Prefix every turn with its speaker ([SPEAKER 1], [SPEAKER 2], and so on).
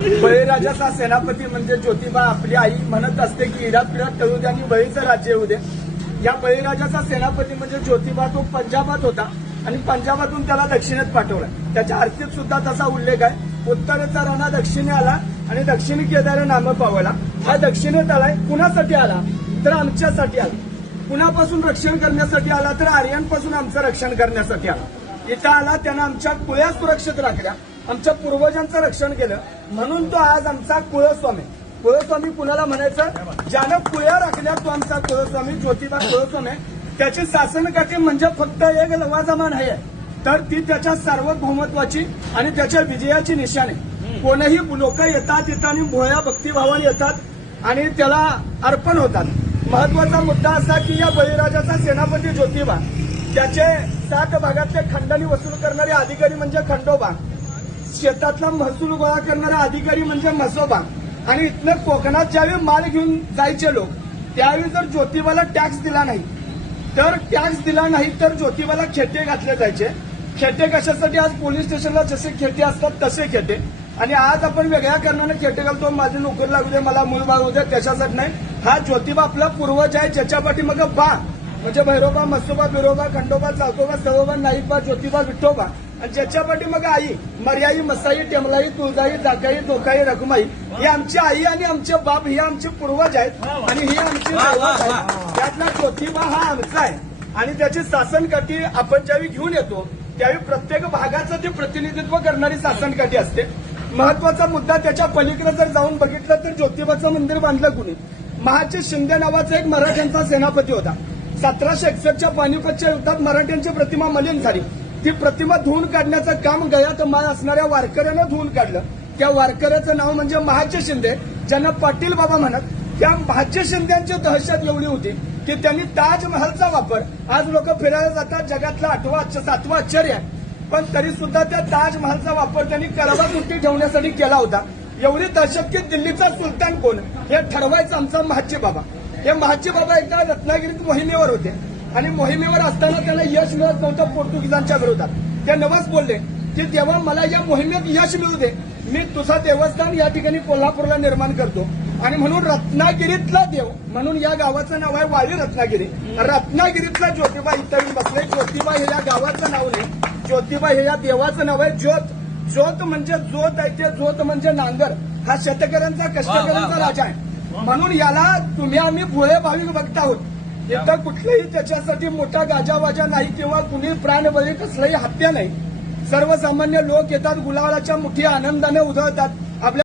[SPEAKER 1] बळीराजाचा सेनापती म्हणजे ज्योतिबा आपली आई म्हणत असते की इरात पिढ्यात तळू द्या आणि बळीचं राज्य येऊ दे. या बळीराजाचा सेनापती म्हणजे ज्योतिबा तो पंजाबात होता आणि पंजाबातून त्याला दक्षिणेत पाठवला. त्याच्या आरतीत सुद्धा तसा उल्लेख आहे. उत्तरेचा राणा दक्षिणे आला आणि दक्षिणी केदार नाम पावला. हा दक्षिणेत आलाय कुणासाठी आला? तर आमच्यासाठी आला. कुणापासून रक्षण करण्यासाठी आला? तर आर्यांपासून आमचं रक्षण करण्यासाठी आला. इथं आला त्यानं आमच्या कुळ्या सुरक्षित राखल्या. आमच्या पूर्वजांचं रक्षण केलं. म्हणून तो आज आमचा कुळस्वामी. कुळस्वामी कुणाला म्हणायचं? ज्यानं कुळ्या राखल्या तो आमचा कुळस्वामी ज्योतिबा कुळस्वामी. त्याची शासनकाठी म्हणजे फक्त एक लवाजमान आहे. तर ती त्याच्या सार्वभौमत्वाची आणि त्याच्या विजयाची निशाणी. कोणही लोक येतात येतात आणि भोया भक्तिभावाने येतात आणि त्याला अर्पण होतात. महत्त्वाचा मुद्दा असा की या बळीराजाचा सेनापती ज्योतिबा त्याचे सात भागातले खंडणी वसूल करणारे अधिकारी म्हणजे खंडोबा. शेतातला महसूल गोळा करणारा अधिकारी म्हणजे म्हसोबा. आणि इथनं कोकणात ज्यावेळी माल घेऊन जायचे लोक त्यावेळी जर ज्योतिबाला टॅक्स दिला नाही तर टॅक्स दिला नाही तर ज्योतिबाला खेटे घातले जायचे. खेटे कशासाठी? आज पोलीस स्टेशनला जसे खेटे असतात तसे खेटे. आणि आज आपण वेगळ्या कारणाने खेटे घालतो. माझी नोकरी लागू दे मला मूल बाळ होऊ दे त्याच्यासाठी नाही. हा ज्योतिबा आपला पूर्वज आहे ज्याच्या पाठी मग बा. म्हणजे भैरोबा मसोबा बिरोबा खंडोबा चाकोबा सवोबा नाईकबा ज्योतिबा विठोबा. आणि ज्याच्या पाठी मग आई मर्याई मसाई टेमलाई तुळजाई जाकाई दोकाई रघुमाई ही आमची आई आणि आमचे बाप ही आमचे पूर्वज आहेत आणि ही आमची त्यातला ज्योतिबा हा आमचा आहे. आणि त्याची शासनकाठी आपण ज्यावेळी घेऊन येतो त्यावेळी प्रत्येक भागाचं ते प्रतिनिधित्व करणारी शासनकाठी असते. महत्त्वाचा मुद्दा त्याच्या पलीकडे जर जाऊन बघितलं तर ज्योतिबाचं मंदिर बांधलं कुणी? महाचे शिंदे नावाचा एक मराठ्यांचा सेनापती होता. सतराशे एकसष्टच्या पानिपतच्या युद्धात मराठ्यांची प्रतिमा मलिन झाली. ती प्रतिमा धुवून काढण्याचं काम गयात माय असणाऱ्या वारकऱ्यानं धुवून काढलं. त्या वारकऱ्याचं नाव म्हणजे महाचे शिंदे. ज्यांना पाटील बाबा म्हणत त्या महाचे शिंद्यांची दहशत एवढी होती की त्यांनी ताजमहलचा वापर. आज लोक फिरायला जातात जगातला आठवा सातवा आश्चर्य आहे. पण तरी सुद्धा त्या ताजमहलचा वापर त्यांनी कराबात ठेवण्यासाठी केला होता. एवढी दहशत की दिल्लीचा सुलतान कोण? हे ठरवायचं आमचा महाजी बाबा. हे महाजी बाबा एकदा रत्नागिरीत मोहिमेवर होते. आणि मोहिमेवर असताना त्यांना यश मिळत नव्हतं पोर्तुगीजांच्या विरोधात. ते नवस बोलले की तेव्हा मला या मोहिमेत यश मिळू दे. मी तुझा देवस्थान या ठिकाणी कोल्हापूरला निर्माण करतो. आणि म्हणून रत्नागिरीतला देव म्हणून या गावाचं नाव आहे वाडी रत्नागिरी. रत्नागिरीतला ज्योतिबा इथं येऊन बसले. ज्योतिबा हे या गावाचं नाव नाही. ज्योतिबा हे या देवाचं नाव आहे ज्योत. ज्योत म्हणजे ज्योत आहे ते ज्योत म्हणजे नांगर. हा शेतकऱ्यांचा कष्टकऱ्यांचा राजा आहे. म्हणून याला तुम्ही आम्ही भोळे भाविक बघत आहोत. इथं कुठलंही त्याच्यासाठी मोठा गाजावाजा नाही किंवा कुणी प्राणबळी कसलाही हत्या नाही. सर्वसामान्य लोक येतात गुलाळाच्या मुठी आनंदाने उधळतात. आपल्या